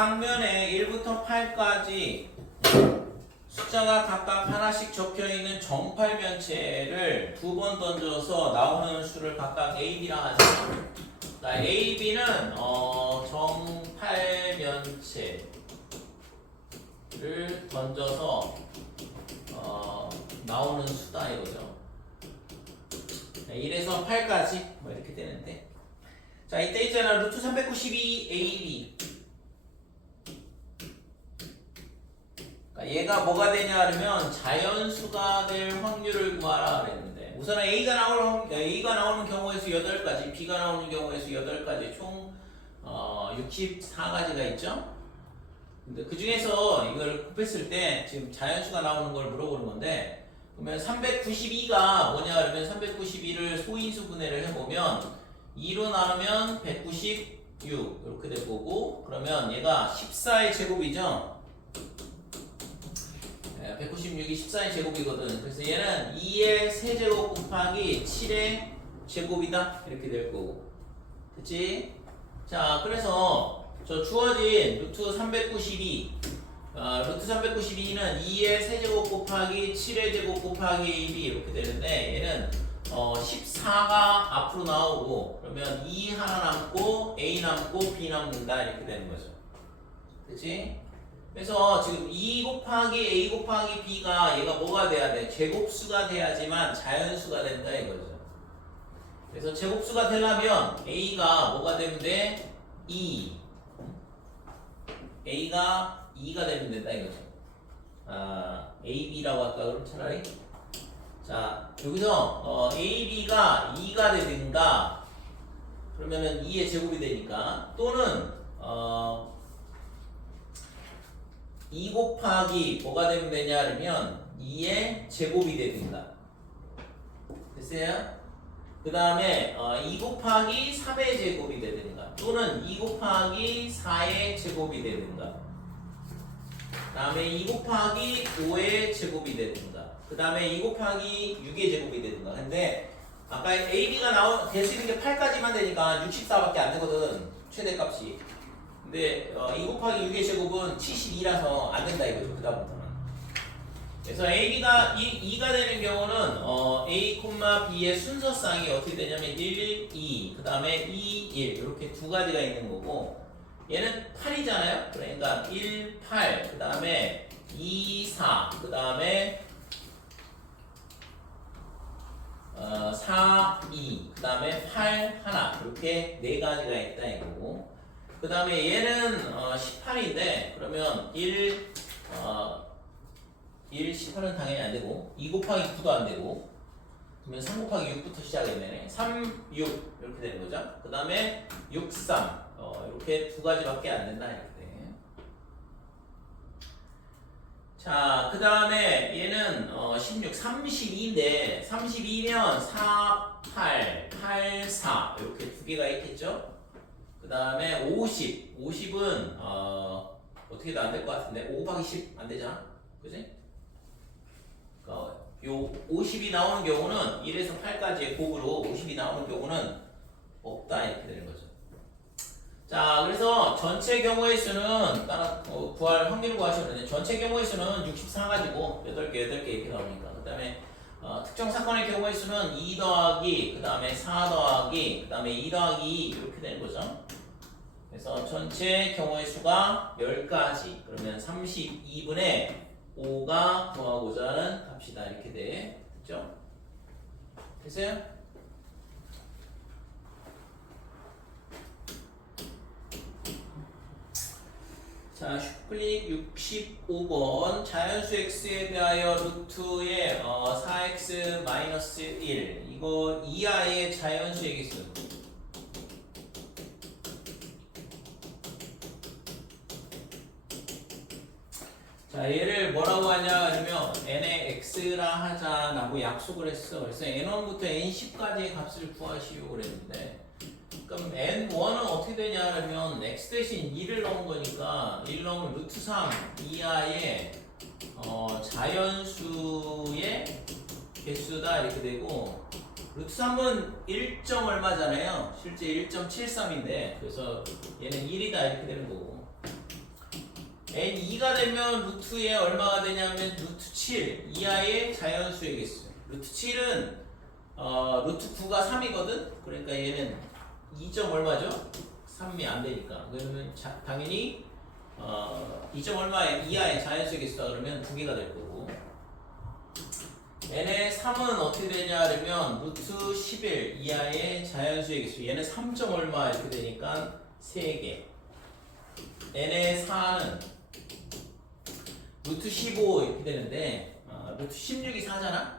각면에 1부터 8까지 숫자가 각각 하나씩 적혀 있는 정팔 면체를 두 번 던져서 나오는 수를 각각 A, B라 하죠. 자, A, B는 어, 정팔 면체를 던져서 어, 나오는 수다 이거죠. 자, 1에서 8까지 뭐 이렇게 되는데 자 이때 있잖아 루트 392 AB 그러니까 얘가 뭐가 되냐 하면 자연수가 될 확률을 구하라 그랬는데 우선 A가 나올 확- A가 나오는 경우의 수 8가지 B가 나오는 경우의 수 8가지 총 어, 64가지가 있죠? 근데 그 중에서 이걸 곱했을 때 지금 자연수가 나오는 걸 물어보는 건데 그러면 392가 뭐냐 그러면 392를 소인수 분해를 해보면 2로 나누면 196 이렇게 될 거고 그러면 얘가 14의 제곱이죠 196이 14의 제곱이거든. 그래서 얘는 2의 세제곱 곱하기 7의 제곱이다. 이렇게 될 거고. 그치? 자 그래서 저 주어진 루트 392 어, 루트 392는 2의 세제곱 곱하기 7의 제곱 곱하기 AB 이렇게 되는데 얘는 어, 14가 앞으로 나오고 그러면 2 하나 남고 A 남고 B 남는다. 이렇게 되는 거죠. 그치? 그래서 지금 2 곱하기 A 곱하기 B가 얘가 뭐가 돼야 돼? 제곱수가 돼야지만 자연수가 된다 이거죠 그래서 제곱수가 되려면 A가 뭐가 되면 돼? 2 A가 2가 되면 된다 이거죠. 아, A, B라고 할까 그럼 차라리? 자, 여기서 어, A, B가 2가 되든가 그러면은 2의 제곱이 되니까 또는 어, 2 곱하기 뭐가 되면 되냐 그러면 2의 제곱이 되든가 됐어요? 그 다음에 어, 2 곱하기 3의 제곱이 되든가 또는 2 곱하기 4의 제곱이 되든가 그 다음에 2 곱하기 5의 제곱이 되든가 그 다음에 2 곱하기 6의 제곱이 되든가. 근데 아까 AB가 나온 될 수 있는 게 8까지만 되니까 64밖에 안 되거든 최대값이 근데 어, 2 곱하기 6의 제곱은 72라서 안 된다 이거죠 그 다음부터는 그래서 AB가 2, 가 되는 경우는 어, A, B의 순서상이 어떻게 되냐면 1, 2, 그 다음에 2, 1 이렇게 두 가지가 있는 거고 얘는 8이잖아요. 그러니까 1, 8, 그 다음에 2, 4, 그 다음에 어, 4, 2, 그 다음에 8, 하나 이렇게 네 가지가 있다 이거고 그 다음에 얘는 어, 18인데 그러면 1, 어, 1, 18은 당연히 안 되고 2 곱하기 9도 안 되고 그러면 3 곱하기 6부터 시작이네 3, 6 이렇게 되는 거죠. 그 다음에 6, 3 어, 이렇게 두 가지밖에 안 된다 이렇게 자, 그 다음에 얘는 어, 16, 32인데 32면 4, 8, 8, 4 이렇게 두 개가 있겠죠 그 다음에 50, 50은 어, 어떻게도 안 될 것 같은데 5 곱하기 10 안 되잖아 그지? 어, 요 50이 나오는 경우는 1에서 8까지의 곱으로 50이 나오는 경우는 없다 이렇게 되는 거죠. 자, 그래서 전체 경우의 수는 따라 어, 구할 확률을 구하시면 되는데 전체 경우의 수는 64 가지고 8개, 8개 이렇게 나오니까 그 다음에 어, 특정 사건의 경우의 수는 2 더하기 그 다음에 4 더하기 그 다음에 2 더하기 2 이렇게 되는 거죠. 그래서 전체 경우의 수가 10가지. 그러면 32분의 5가 구하고자 하는 값이다. 이렇게 되죠? 됐어요? 자 슈클릭 65번 자연수 x에 대하여 루트의 어, 4x 마이너스 1 이거 이하의 자연수의 개수 자 얘를 뭐라고 하냐 아니면 n의 x라 하자라고 약속을 했어 그래서 n1부터 n10까지의 값을 구하시오 그랬는데 그럼 n1은 어떻게 되냐 하면 x 대신 2를 넣은 거니까 1 넣으면 루트 3 이하의 어, 자연수의 개수다 이렇게 되고 루트 3은 1. 얼마잖아요 실제 1.73인데 그래서 얘는 1이다 이렇게 되는 거고 n2가 되면 루트에 얼마가 되냐면 루트 7 이하의 자연수의 개수. 루트 7은 어, 루트 9가 3이거든. 그러니까 얘는 2 점 얼마죠? 3이 안 되니까. 그러면 자, 당연히 어, 2점 얼마 이하의 자연수의 개수다 그러면 두 개가 될 거고. n의 3은 어떻게 되냐 그러면 루트 11 이하의 자연수의 개수. 얘는 3점 얼마 이렇게 되니까 3개. n의 4는 루트 15 이렇게 되는데 어, 루트 16이 4잖아.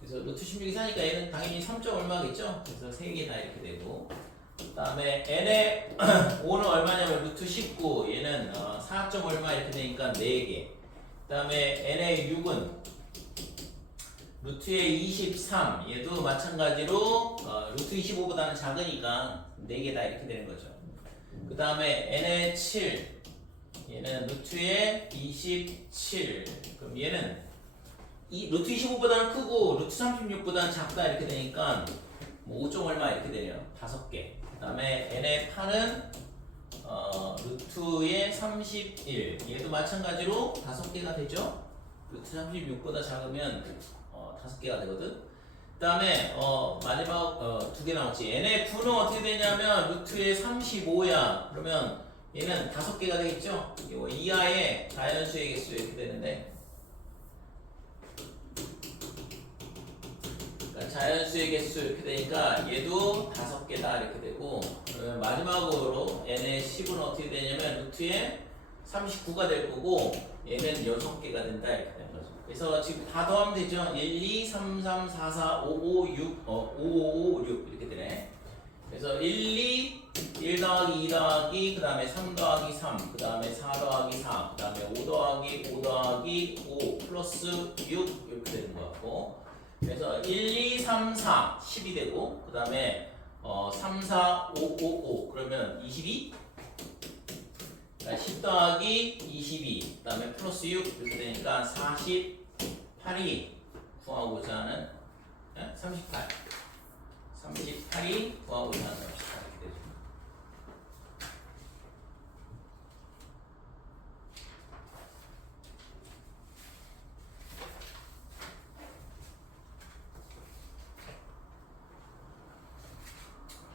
그래서 루트 16이 4니까 얘는 당연히 3점 얼마겠죠? 그래서 3개 다 이렇게 되고 그 다음에 n의 5는 얼마냐면 루트 19 얘는 어, 4점 얼마 이렇게 되니까 4개. 그 다음에 n의 6은 루트의 23 얘도 마찬가지로 어, 루트 25보다는 작으니까 4개 다 이렇게 되는 거죠. 그 다음에 n의 7 얘는 루트의 27 그럼 얘는 이 루트 25보다는 크고 루트 36보다는 작다 이렇게 되니까 뭐 5점 얼마 이렇게 되네요. 다섯 개. 그 다음에 n의 8은 어, 루트의 31. 얘도 마찬가지로 다섯 개가 되죠. 루트 36보다 작으면 어, 다섯 개가 되거든. 그 다음에 어, 마지막 어, 두 개 나왔지. n의 9는 어떻게 되냐면 루트의 35야. 그러면 얘는 다섯 개가 되겠죠. 이거 이하의 자연수의 개수 이렇게 되는데 그러니까 자연수의 개수 이렇게 되니까 얘도 다섯 개다 이렇게 되고 그러면 마지막으로 n의 10은 어떻게 되냐면 루트에 39가 될 거고 얘는 여섯 개가 된다 이렇게 되는 거죠. 그래서 지금 다 더하면 되죠. 1, 2, 3, 3, 4, 4, 5, 5, 6, 어, 5, 5, 5, 6 이렇게 되네. 그래서 1, 2, 1 더하기 2 더하기 그 다음에 3 더하기 3, 그 다음에 4 더하기 4, 그 다음에 5 더하기 5 더하기 5 플러스 6 이렇게 되는 것 같고. 그래서 1, 2, 3, 4 10이 되고 그 다음에 어, 3, 4, 5, 5, 5 그러면 22 10 더하기 22 그 다음에 플러스 6 이렇게 되니까 48이 구하고자 하는 네? 38 38이 구하고자 하는 값이다 이렇게 되죠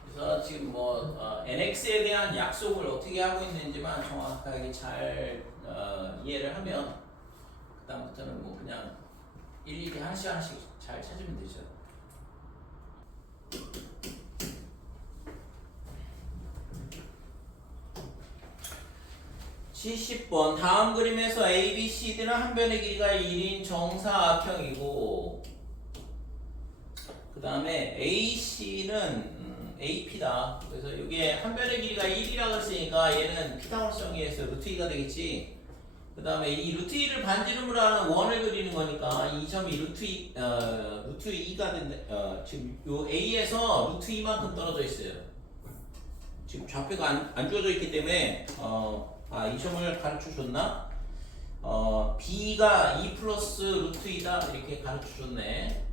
그래서 지금 뭐 어, NX에 대한 약속을 어떻게 하고 있는지만 정확하게 잘 어, 이해를 하면 그다음부터는 뭐 그냥 일일이 하나씩 하나씩 잘 찾으면 되죠. (70번) 다음 그림에서 A, B, C, D는 한 변의 길이가 1인 정사각형이고 그 다음에 AC는 음, AP다. 그래서 이게 한 변의 길이가 1이라고 했으니까 얘는 피타고라스 정의에서 루트 2가 되겠지. 그 다음에 이 루트 2를 반지름으로 하는 원을 그리는 거니까 이 점이 루트 2, 어, 루트 2가 된다. 어, 지금 요 A에서 루트 2만큼 떨어져 있어요. 지금 좌표가 안, 안 주어져 있기 때문에 어, 아, 이 점을 가르쳐 줬나? 어, B가 2 플러스 루트 2다 이렇게 가르쳐 줬네.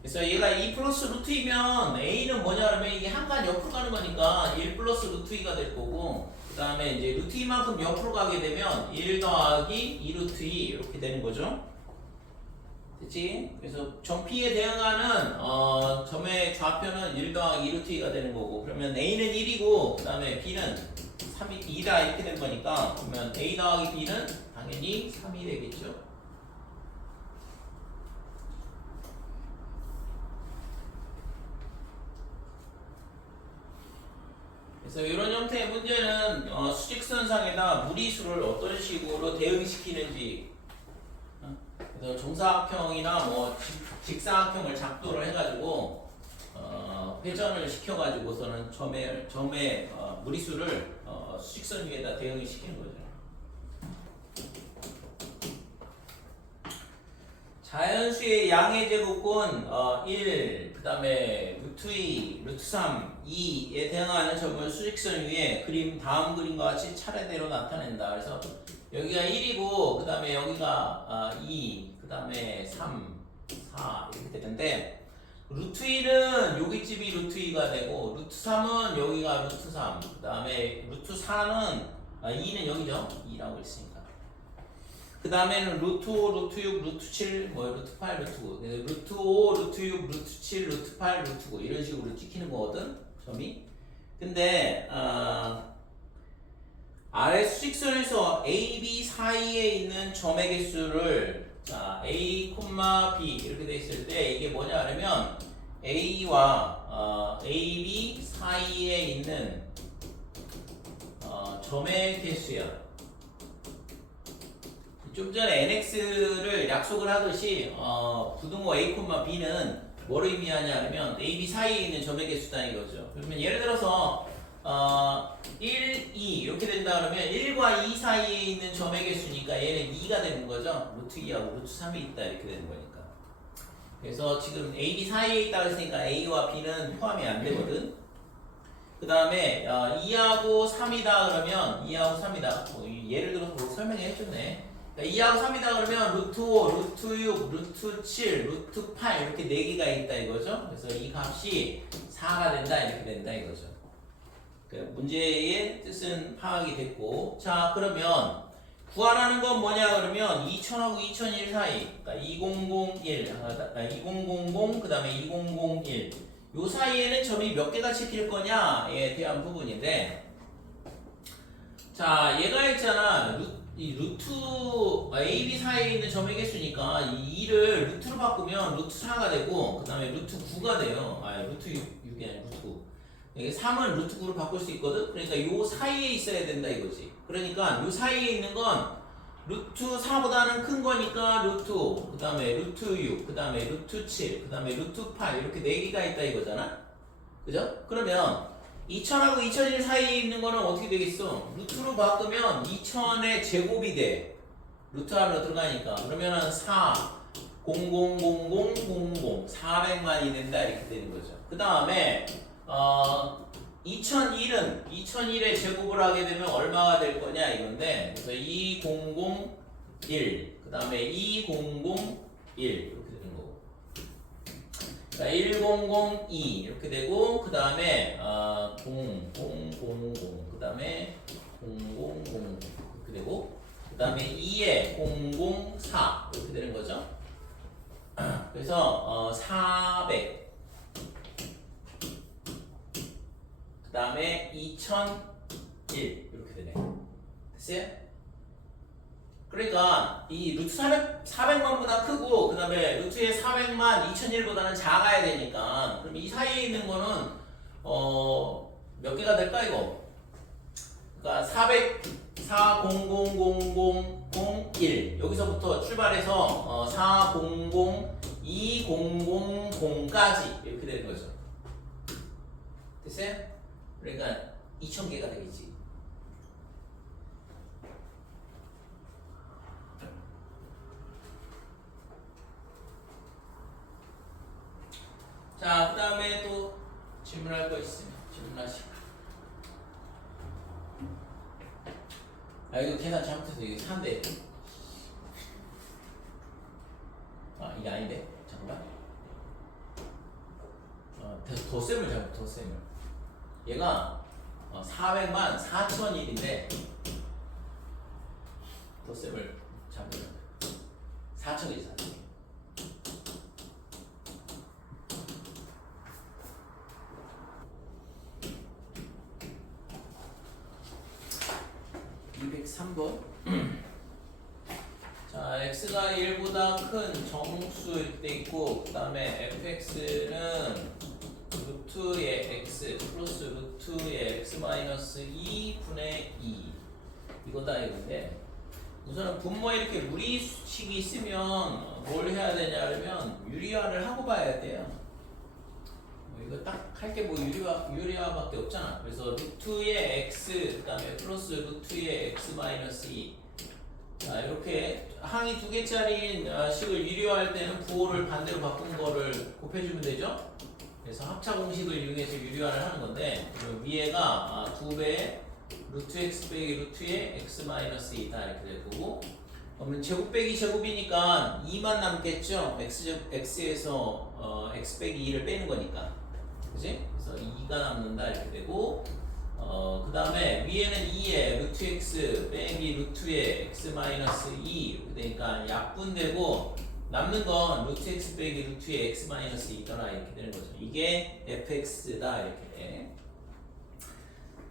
그래서 얘가 2 플러스 루트 2면 A는 뭐냐 그러면 이게 한칸 옆으로 가는 거니까 1 플러스 루트 2가 될 거고 그 다음에 이제 루트 2만큼 옆으로 가게 되면 1 더하기 2 루트 2 이렇게 되는 거죠 됐지? 그래서 점 P에 대응하는 어, 점의 좌표는 1 더하기 2 루트 2가 되는 거고 그러면 A는 1이고 그 다음에 B는 3이 2다 이렇게 된 거니까 그러면 A 더하기 B는 당연히 3이 되겠죠 그래서 이런 형태의 문제는 어, 수직선상에다 무리수를 어떤 식으로 대응시키는지 어? 그래서 정사각형이나 뭐 직- 직사각형을 작도를 해가지고 어, 회전을 시켜가지고서는 점의 점의 어, 무리수를 어, 수직선 위에다 대응을 시키는 거죠. 자연수의 양의 제곱은 어, 1, 그 다음에 루트 2, 루트 3, 2에 대응하는 점을 수직선 위에 그림 다음 그림과 같이 차례대로 나타낸다. 그래서 여기가 1이고 그 다음에 여기가 어, 2, 그 다음에 3, 4 이렇게 되는데 루트 1은 여기 집이 루트 2가 되고 루트 3은 여기가 루트 3, 그 다음에 루트 4는 아 2는 여기죠? 2라고 했으니까. 그 다음에는 루트 5, 루트 6, 루트 7, 뭐 루트 8, 루트 9 그래서 루트 5, 루트 6, 루트 7, 루트 8, 루트 9 이런 식으로 찍히는 거거든 점이. 근데 아 아래 수직선에서 A, B 사이에 있는 점의 개수를 자 A, B 이렇게 돼 있을 때 이게 뭐냐 하면 A와 어, A, B 사이에 있는 어, 점의 개수야. 좀 전에 NX를 약속을 하듯이 어, 부등호 A, B는 뭐를 의미하냐 하면 A, B 사이에 있는 점의 개수다 이거죠. 그러면 예를 들어서 어, 1, 2 이렇게 된다 그러면 1과 2 사이에 있는 점의 개수니까 얘는 2가 되는 거죠. 루트 2하고 루트 3이 있다 이렇게 되는 거니까. 그래서 지금 A, B 사이에 있다고 했으니까 A와 B는 포함이 안 되거든. 그 다음에 어, 2하고 3이다 그러면 2하고 3이다. 뭐, 이- 예를 들어서 뭐 설명해 해줬네. 그러니까 2하고 3이다 그러면 루트 5, 루트 6, 루트 7, 루트 8 이렇게 4개가 있다 이거죠. 그래서 이 값이 4가 된다 이렇게 된다 이거죠. 그 문제의 뜻은 파악이 됐고 자 그러면 구하라는 건 뭐냐 그러면 2000하고 2001 사이 그러니까 2001 아, 2000 그다음에 2001 요 사이에는 점이 몇 개가 찍힐 거냐에 대한 부분인데 자 얘가 있잖아. 루, 이 루트 아, A, B 사이에 있는 점의 개수니까 이 2를 루트로 바꾸면 루트 4가 되고 그 다음에 루트 9가 돼요. 아 루트 6, 6이 아니라 루트 9 이게 3은 루트 9로 바꿀 수 있거든? 그러니까 요 사이에 있어야 된다 이거지. 그러니까 요 사이에 있는 건 루트 4보다는 큰 거니까 루트 5, 그 다음에 루트 6, 그 다음에 루트 7, 그 다음에 루트 8 이렇게 4개가 있다 이거잖아. 그죠? 그러면 2000하고 2001 사이에 있는 거는 어떻게 되겠어? 루트로 바꾸면 2000의 제곱이 돼. 루트 안으로 들어가니까. 그러면은 4, 0, 0, 0, 0, 0, 0 400만이 된다 이렇게 되는 거죠. 그 다음에 어, 2001은 2001에 제곱을 하게 되면 얼마가 될 거냐 이건데 그래서 2001 그 다음에 2001 이렇게 되는 거고. 자, 1002 이렇게 되고 그 다음에 어, 0000 그 다음에 0000 이렇게 되고 그 다음에 2에 004 이렇게 되는 거죠? 그래서 어, 400 다음에 2001 이렇게 되네 됐어요? 그러니까 이 루트 400, 400만보다 크고 그 다음에 루트의 400만 2001보다는 작아야 되니까 그럼 이 사이에 있는 거는 어 몇 개가 될까 이거? 그러니까 400 4000001 여기서부터 출발해서 어, 400 2000까지 이렇게 되는 거죠. 됐어요? 그러니까 2000개가 되겠지. 자, 그 다음에 또 질문할 거 있으면 질문하시고. 아, 이거 계산 잘못해서 이게 3대. 아, 이게 아닌데? 잠깐만. 어, 더, 덧셈을 잘못, 덧셈을. 얘가 어, 400만 4천 일인데 덧셈을 잘못 4천이지 4천. (203번) 자 x가 1보다 큰 정수일 때 있고 그 다음에 fx는 루트의 x 플러스 루트의 x 마이너스 2분의 2 이거다 이건데 우선은 분모에 이렇게 무리식이 있으면 뭘 해야 되냐 그러면 유리화를 하고 봐야 돼요. 뭐 이거 딱 할 게 뭐 유리화, 유리화밖에 없잖아. 그래서 루트의 x 그 다음에 플러스 루트의 x 마이너스 2 자, 이렇게 항이 두 개짜리 어, 식을 유리화할 때는 부호를 반대로 바꾼 거를 곱해주면 되죠 그래서 합차 공식을 이용해서 유리화를 하는 건데 그럼 위에가 아, 2배 루트 x 빼기 루트의 x 마이너스 2다 이렇게 될 거고 그러면 제곱 빼기 제곱이니까 2만 남겠죠 x x에서 어, x 빼기 2를 빼는 거니까 그지? 그래서 2가 남는다 이렇게 되고 어, 어, 그 다음에 위에는 2에 루트 x 빼기 루트의 x 마이너스 2 이렇게 되니까 약분되고 남는 건 루트 x 빼기 루트의 x 마이너스 2더라 이렇게 되는 거죠. 이게 fx다 이렇게 돼.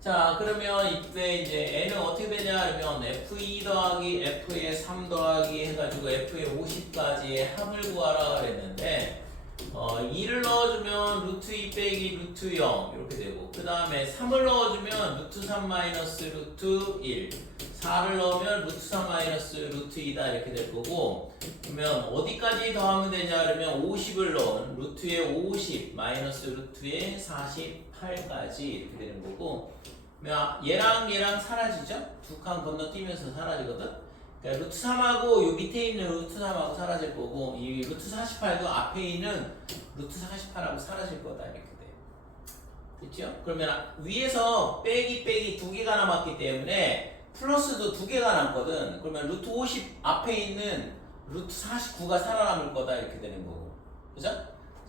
자 그러면 이때 이제 n은 어떻게 되냐 그러면 f2 더하기 f의 3 더하기 해가지고 f의 50까지의 합을 구하라 그랬는데 어 2를 넣어주면 루트 2 빼기 루트 0 이렇게 되고 그 다음에 3을 넣어주면 루트 3 마이너스 루트 1 4를 넣으면 루트 3 마이너스 루트 2다 이렇게 될 거고 그러면 어디까지 더하면 되냐 그러면 50을 넣은 루트의 50 마이너스 루트의 48까지 이렇게 되는 거고 그러면 얘랑 얘랑 사라지죠? 두 칸 건너뛰면서 사라지거든? 그러니까 루트 3하고 요 밑에 있는 루트 3하고 사라질 거고 이 루트 48도 앞에 있는 루트 48하고 사라질 거다 이렇게 돼. 됐죠? 그러면 위에서 빼기 빼기 두 개가 남았기 때문에 플러스도 두 개가 남거든. 그러면 루트 50 앞에 있는 루트 49가 살아남을 거다 이렇게 되는 거고. 그죠?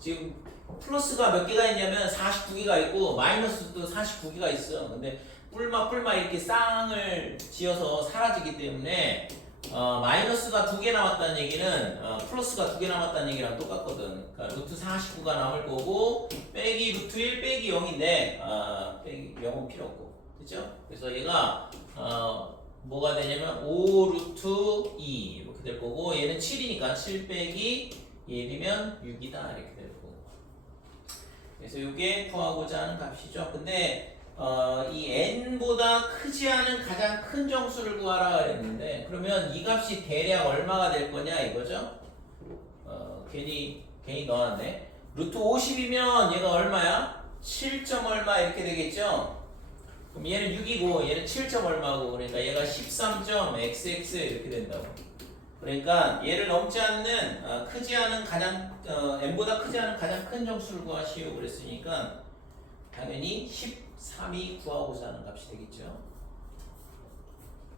지금 플러스가 몇 개가 있냐면 49개가 있고 마이너스도 49개가 있어. 근데 뿔마 뿔마 이렇게 쌍을 지어서 사라지기 때문에 어, 마이너스가 두 개 남았다는 얘기는 어, 플러스가 두 개 남았다는 얘기랑 똑같거든. 그러니까 루트 49가 남을 거고 빼기 루트 1 빼기 0인데 어, 빼기 0은 필요 없고 그죠? 그래서 얘가 어, 뭐가 되냐면 5 루트 2 이렇게 될 거고 얘는 7이니까 7 빼기 1이면 6이다 이렇게 될 거고 그래서 이게 구하고자 하는 값이죠. 근데 어, 이 n보다 크지 않은 가장 큰 정수를 구하라 그랬는데 그러면 이 값이 대략 얼마가 될 거냐 이거죠? 어, 괜히 괜히 넣었네. 루트 50이면 얘가 얼마야? 7점 얼마 이렇게 되겠죠? 그럼 얘는 6이고 얘는 7점 얼마고 그러니까 얘가 13.xx 이렇게 된다고. 그러니까 얘를 넘지 않는 어, 크지 않은 가장 어, n보다 크지 않은 가장 큰 정수를 구하시오 그랬으니까 당연히 13이 구하고자 하는 값이 되겠죠.